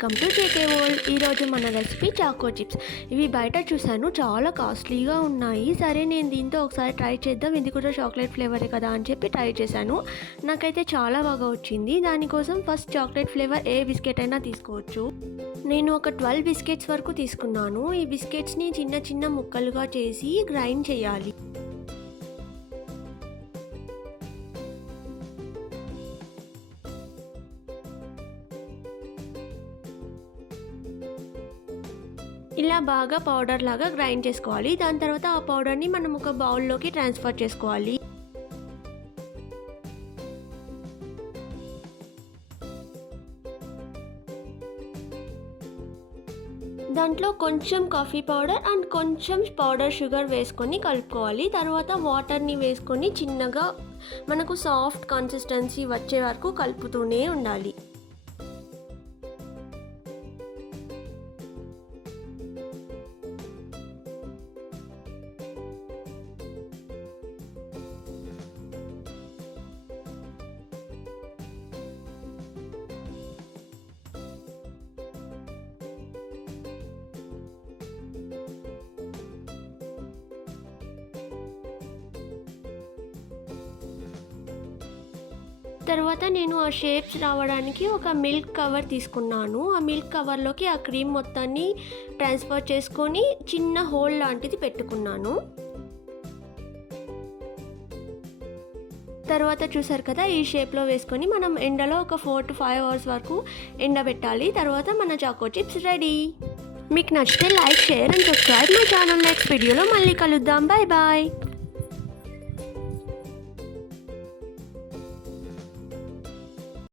Welcome to JK world. ఈరోజు మన recipe choco chips. ఇవి బయట చూశాను, చాలా కాస్ట్లీగా ఉన్నాయి. సరే నేను దీంతో ఒకసారి ట్రై చేద్దాం, ఇది కూడా చాక్లెట్ ఫ్లేవరే కదా అని చెప్పి ట్రై చేశాను. నాకైతే చాలా బాగా వచ్చింది. దానికోసం ఫస్ట్ చాక్లెట్ ఫ్లేవర్ ఏ బిస్కెట్ అయినా తీసుకోవచ్చు. నేను ఒక 12 బిస్కెట్స్ వరకు తీసుకున్నాను. ఈ బిస్కెట్స్ని చిన్న చిన్న ముక్కలుగా చేసి గ్రైండ్ చేయాలి. ఇలా బాగా పౌడర్ లాగా గ్రైండ్ చేసుకోవాలి. దాని తర్వాత ఆ పౌడర్ని మనం ఒక బౌల్లోకి ట్రాన్స్ఫర్ చేసుకోవాలి. దాంట్లో కొంచెం కాఫీ పౌడర్ అండ్ కొంచెం పౌడర్ షుగర్ వేసుకొని కలుపుకోవాలి. తర్వాత వాటర్ని వేసుకొని చిన్నగా మనకు సాఫ్ట్ కన్సిస్టెన్సీ వచ్చే వరకు కలుపుతూనే ఉండాలి. తర్వాత నేను ఆ షేప్స్ రావడానికి ఒక మిల్క్ కవర్ తీసుకున్నాను. ఆ మిల్క్ కవర్లోకి ఆ క్రీమ్ మొత్తాన్ని ట్రాన్స్ఫర్ చేసుకొని చిన్న హోల్ లాంటిది పెట్టుకున్నాను. తర్వాత చూసారు కదా, ఈ షేప్లో వేసుకొని మనం ఎండలో ఒక 4 to 5 hours వరకు ఎండబెట్టాలి. తర్వాత మన చాకో చిప్స్ రెడీ. మీకు నచ్చితే like, share and subscribe my channel. Next వీడియోలో మళ్ళీ కలుద్దాం. Bye bye.